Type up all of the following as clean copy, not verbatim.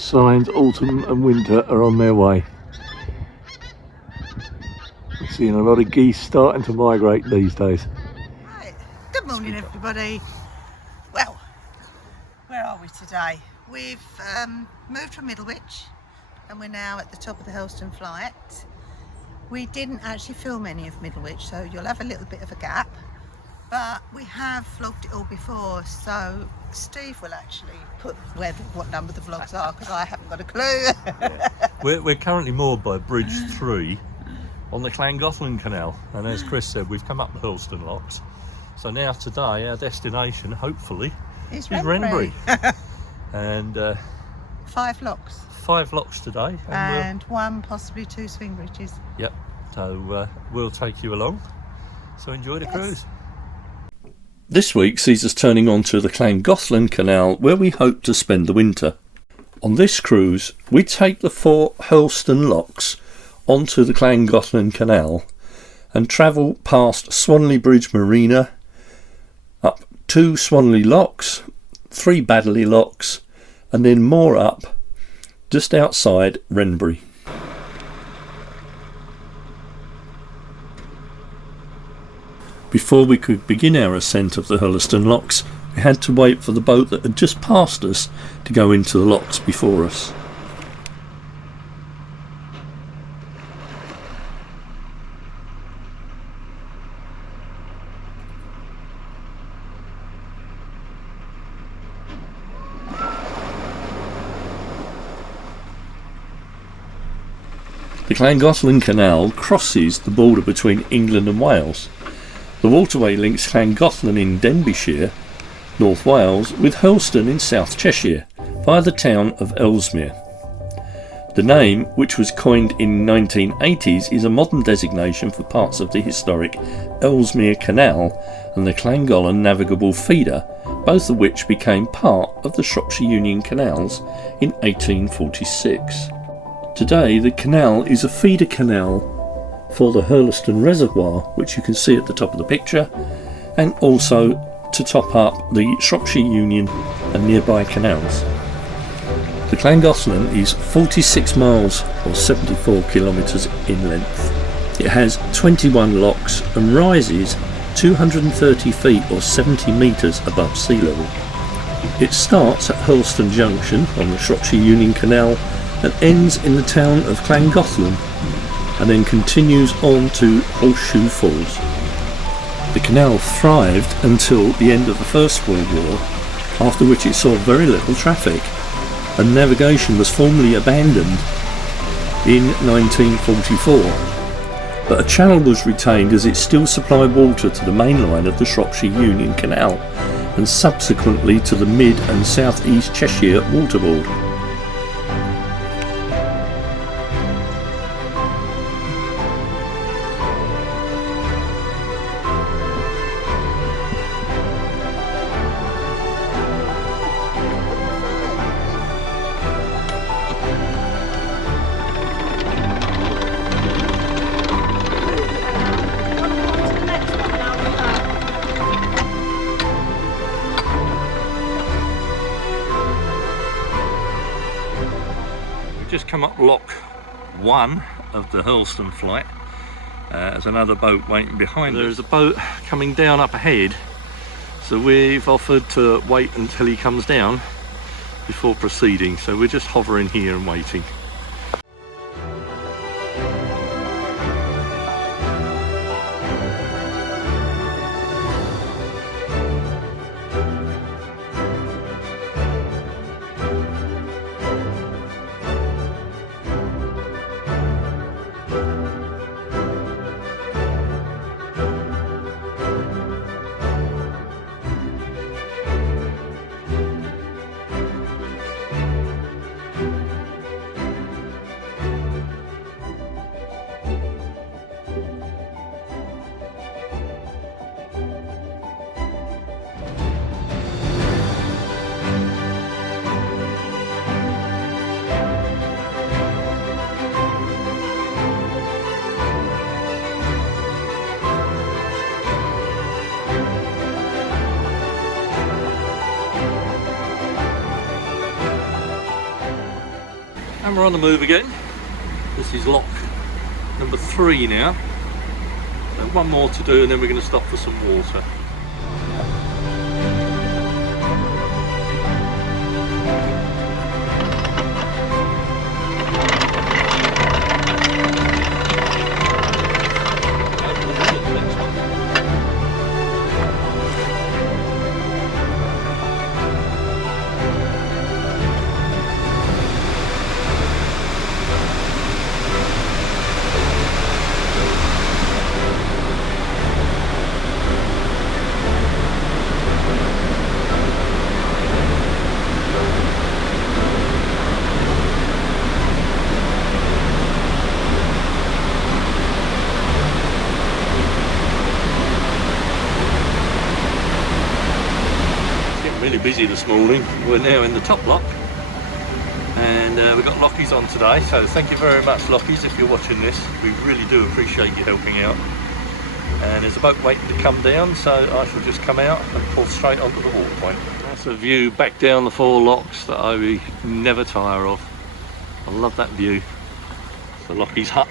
signs autumn and winter are on their way. We're seeing a lot of geese starting to migrate these days. Right. Good morning everybody. Well, where are we today? We've moved from Middlewich and we're now at the top of the Hurlstone flight. We didn't actually film any of Middlewich, so you'll have a little bit of a gap, but we have vlogged it all before, so Steve will actually put what number the vlogs are, because I haven't got a clue. Yeah. We're currently moored by Bridge 3 on the Llangollen Canal, and as Chris said, we've come up the Hurlstone locks. So now today our destination, hopefully, is Wrenbury. And 5 locks. 5 locks today. And one, possibly 2 swing bridges. Yep, so we'll take you along. So enjoy the cruise. This week sees us turning onto the Llangollen Canal, where we hope to spend the winter. On this cruise, we take the 4 Hurlstone locks onto the Llangollen Canal and travel past Swanley Bridge Marina, up 2 Swanley locks, 3 Badley locks, and then more up just outside Wrenbury. Before we could begin our ascent of the Hurlstone locks, we had to wait for the boat that had just passed us to go into the locks before us. The Llangollen Canal crosses the border between England and Wales. The waterway links Llangollen in Denbighshire, North Wales, with Hurlstone in South Cheshire via the town of Ellesmere. The name, which was coined in 1980s, is a modern designation for parts of the historic Ellesmere Canal and the Llangollen Navigable Feeder, both of which became part of the Shropshire Union Canals in 1846. Today the canal is a feeder canal for the Hurlstone Reservoir, which you can see at the top of the picture, and also to top up the Shropshire Union and nearby canals. The Llangollen is 46 miles or 74 kilometres in length. It has 21 locks and rises 230 feet or 70 metres above sea level. It starts at Hurlstone Junction on the Shropshire Union Canal and ends in the town of Llangollen, and then continues on to Horseshoe Falls. The canal thrived until the end of the First World War, after which it saw very little traffic, and navigation was formally abandoned in 1944. But a channel was retained as it still supplied water to the main line of the Shropshire Union Canal, and subsequently to the Mid and South East Cheshire Waterboard. Just come up lock 1 of the Hurlstone flight. There's another boat waiting behind us. There's a boat coming down up ahead, so we've offered to wait until he comes down before proceeding, so we're just hovering here and waiting. And we're on the move again. This is lock number 3 now. So one more to do and then we're going to stop for some water. Really busy this morning. We're now in the top lock and we've got Lockies on today, so thank you very much Lockies if you're watching this. We really do appreciate you helping out. And there's a boat waiting to come down, so I shall just come out and pull straight onto the water point. That's a view back down the 4 locks that I will never tire of. I love that view. It's the Lockies hut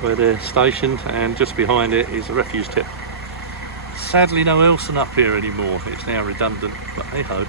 where they're stationed, and just behind it is the refuse tip. Sadly no Elson up here anymore, it's now redundant, but hey ho.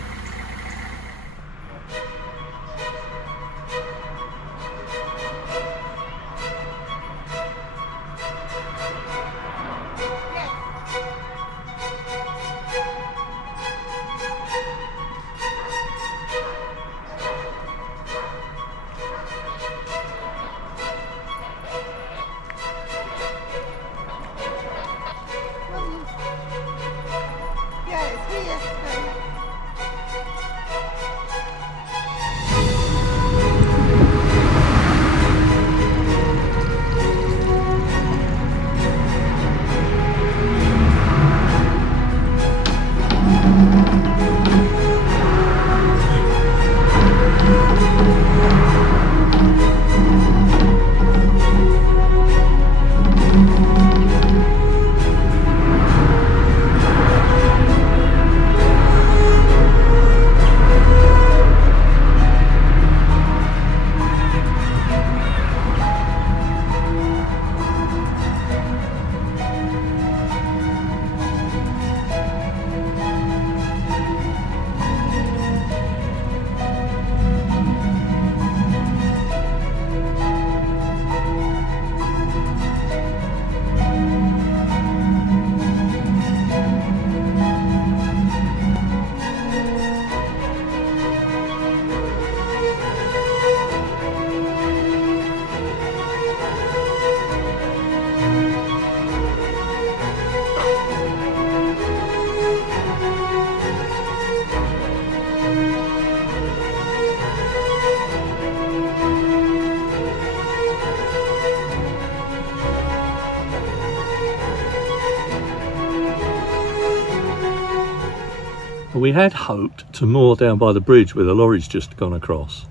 We had hoped to moor down by the bridge where the lorry's just gone across,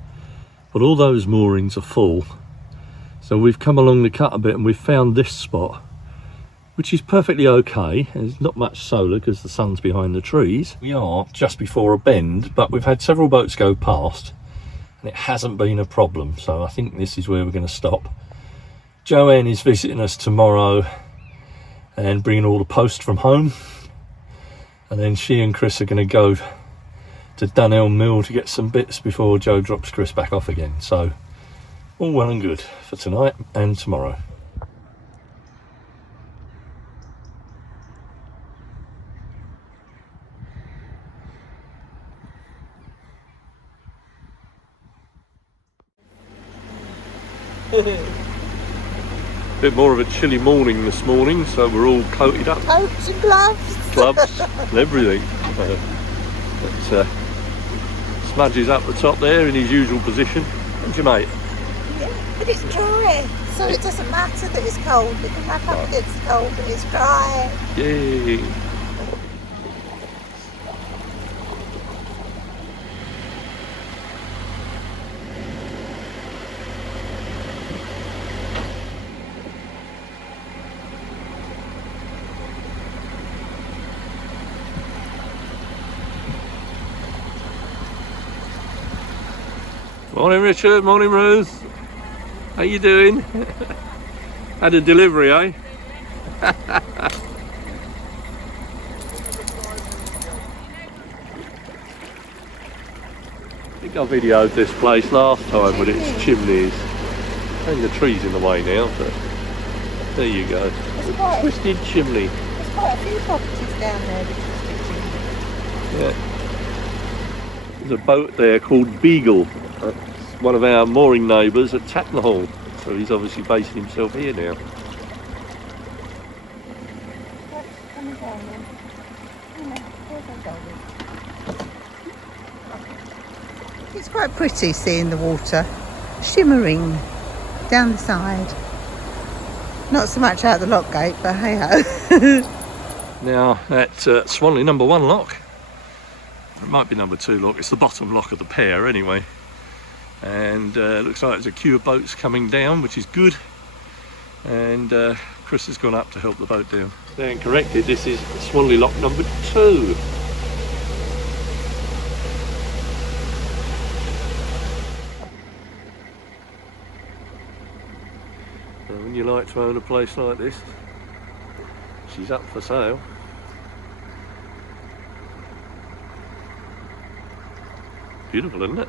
but all those moorings are full. So we've come along the cut a bit and we've found this spot, which is perfectly okay. There's not much solar because the sun's behind the trees. We are just before a bend, but we've had several boats go past and it hasn't been a problem. So I think this is where we're going to stop. Joanne is visiting us tomorrow and bringing all the post from home. And then she and Chris are going to go to Dunelm Mill to get some bits before Joe drops Chris back off again. So all well and good for tonight and tomorrow. Bit more of a chilly morning this morning, so we're all coated up. Coats and gloves. Gloves, everything. Smudge is up the top there in his usual position. And your mate? Yeah, but it's dry, so it doesn't matter that it's cold. It can wrap up that it's cold, but it's dry. Yay! Morning Richard, morning Ruth. How you doing? Had a delivery, eh? I think I videoed this place last time with its chimneys. I think the tree's in the way now, but there you go. A twisted chimney. There's quite a few properties down there with twisted chimneys. Yeah. There's a boat there called Beagle. That's one of our mooring neighbours at Tattenhall. So he's obviously basing himself here now. Coming down then. It's quite pretty seeing the water shimmering down the side. Not so much out the lock gate, but hey ho. Now that's Swanley number 1 lock. It might be number 2 lock. It's the bottom lock of the pair anyway. And looks like there's a queue of boats coming down, which is good. And Chris has gone up to help the boat down. Stand corrected, this is Swanley lock number 2. And when you like to own a place like this, she's up for sale. Beautiful, isn't it?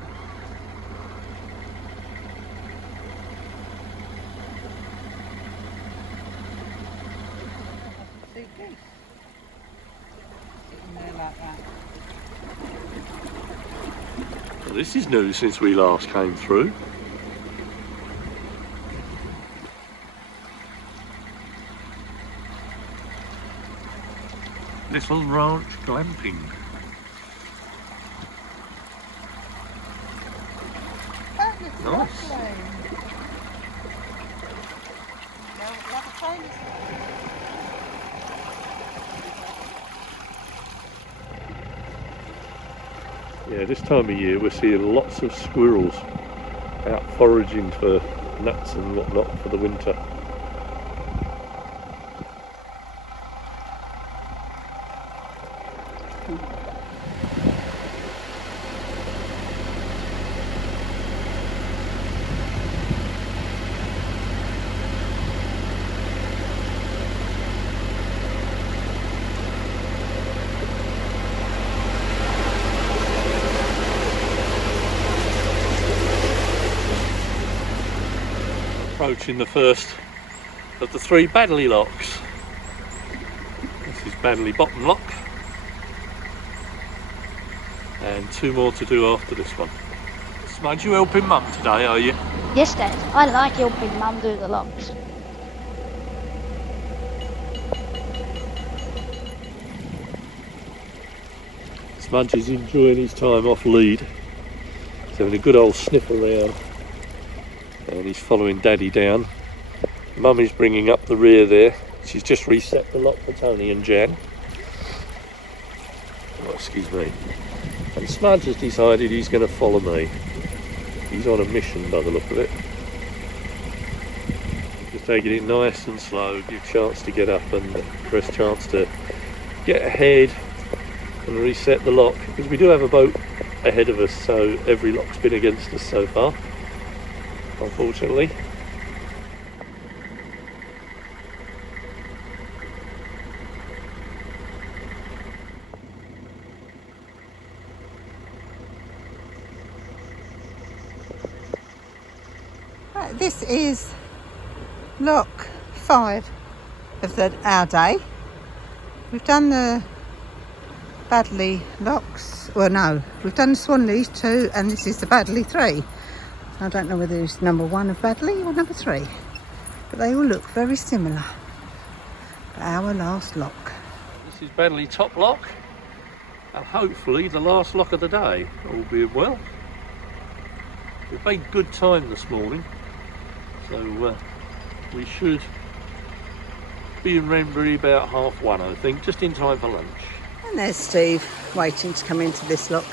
Well, this is new since we last came through. Little Ranch Glamping. Nice. Yeah, this time of year we're seeing lots of squirrels out foraging for nuts and whatnot for the winter. Approaching the first of the 3 Badley locks. This is Badley bottom lock, and 2 more to do after this one. Smudge, you helping Mum today, are you? Yes, Dad. I like helping Mum do the locks. Smudge is enjoying his time off lead. He's having a good old sniff around. And he's following Daddy down. Mum is bringing up the rear there. She's just reset the lock for Tony and Jan. Oh, excuse me. And Smudge has decided he's going to follow me. He's on a mission by the look of it. Just taking it nice and slow, give a chance to get up and Chris a chance to get ahead and reset the lock. Because we do have a boat ahead of us, so every lock's been against us so far, unfortunately. Right, this is lock 5 of our day. We've done the Badley locks, well no, we've done the Swanley 2 and this is the Badley 3. I don't know whether it's number 1 of Badley or number 3, but they all look very similar. Our last lock. This is Badley top lock, and hopefully the last lock of the day, all being well. We've made good time this morning, so we should be in Renbury about 1:30, I think, just in time for lunch. And there's Steve waiting to come into this lock.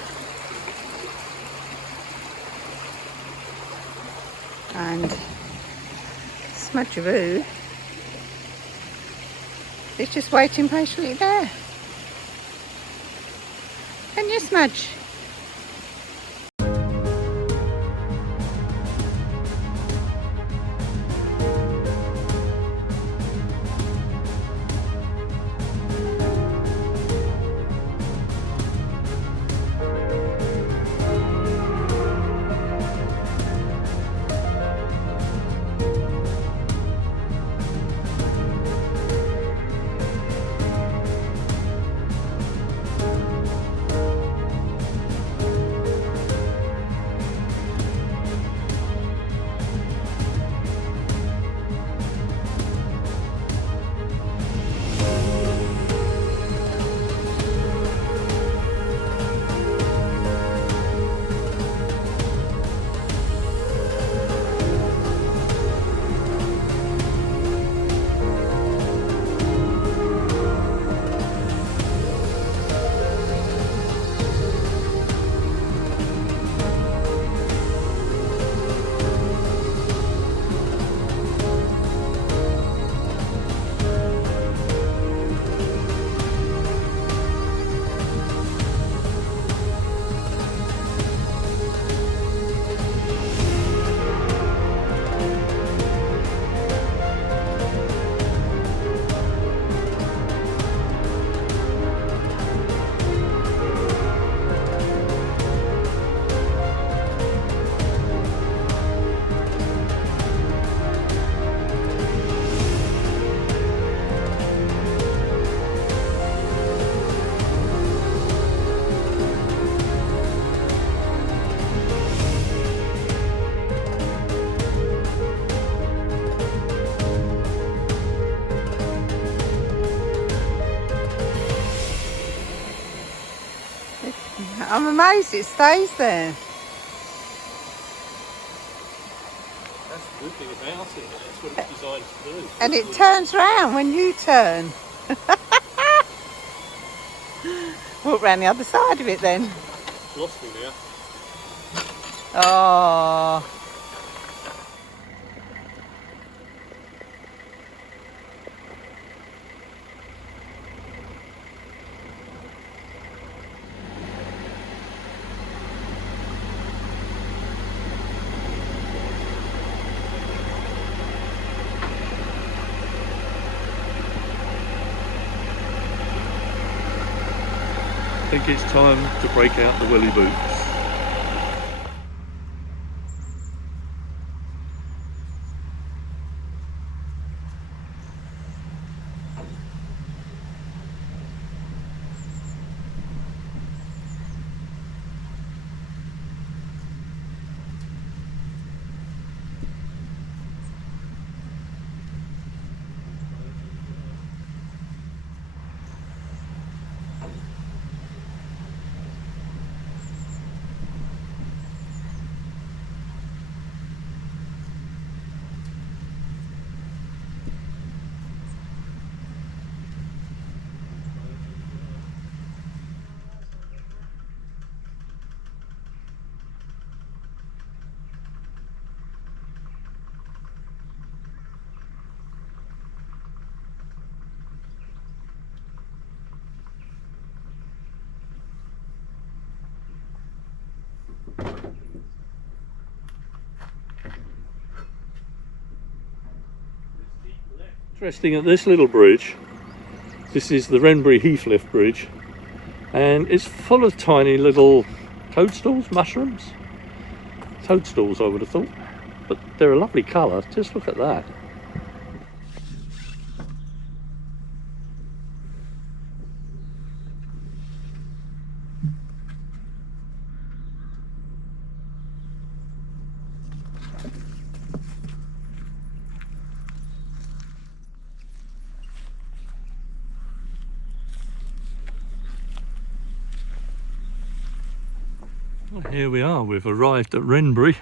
And Smudgeroo is just waiting patiently there. Can you smudge? I'm amazed it stays there. That's the good thing about it. That's what it's designed to do. And it turns round when you turn. Walk round the other side of it then. Lost me now. Oh. I think it's time to break out the welly boots. Interesting at this little bridge, this is the Wrenbury Heathliff Bridge, and it's full of tiny little toadstools, mushrooms. Toadstools I would have thought, but they're a lovely colour, just look at that. Here we are, we've arrived at Wrenbury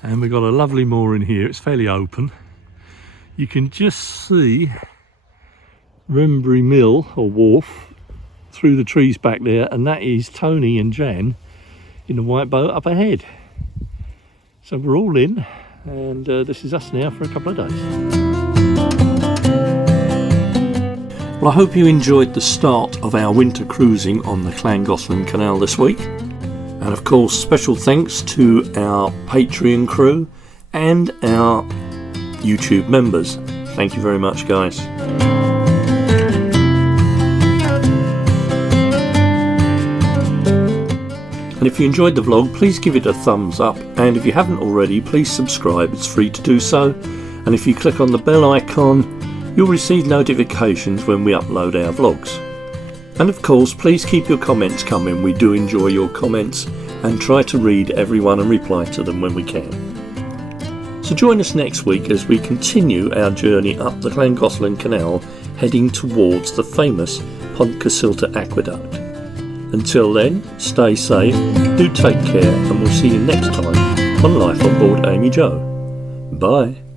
and we've got a lovely mooring here. It's fairly open. You can just see Wrenbury Mill or Wharf through the trees back there, and that is Tony and Jan in the white boat up ahead. So we're all in, and this is us now for a couple of days. Well, I hope you enjoyed the start of our winter cruising on the Llangollen Canal this week. And of course, special thanks to our Patreon crew and our YouTube members. Thank you very much, guys. And if you enjoyed the vlog, please give it a thumbs up. And if you haven't already, please subscribe. It's free to do so. And if you click on the bell icon, you'll receive notifications when we upload our vlogs. And of course, please keep your comments coming. We do enjoy your comments and try to read everyone and reply to them when we can. So join us next week as we continue our journey up the Llangollen Canal, heading towards the famous Poncasilta Aqueduct. Until then, stay safe, do take care, and we'll see you next time on Life on Board AmyJo. Bye.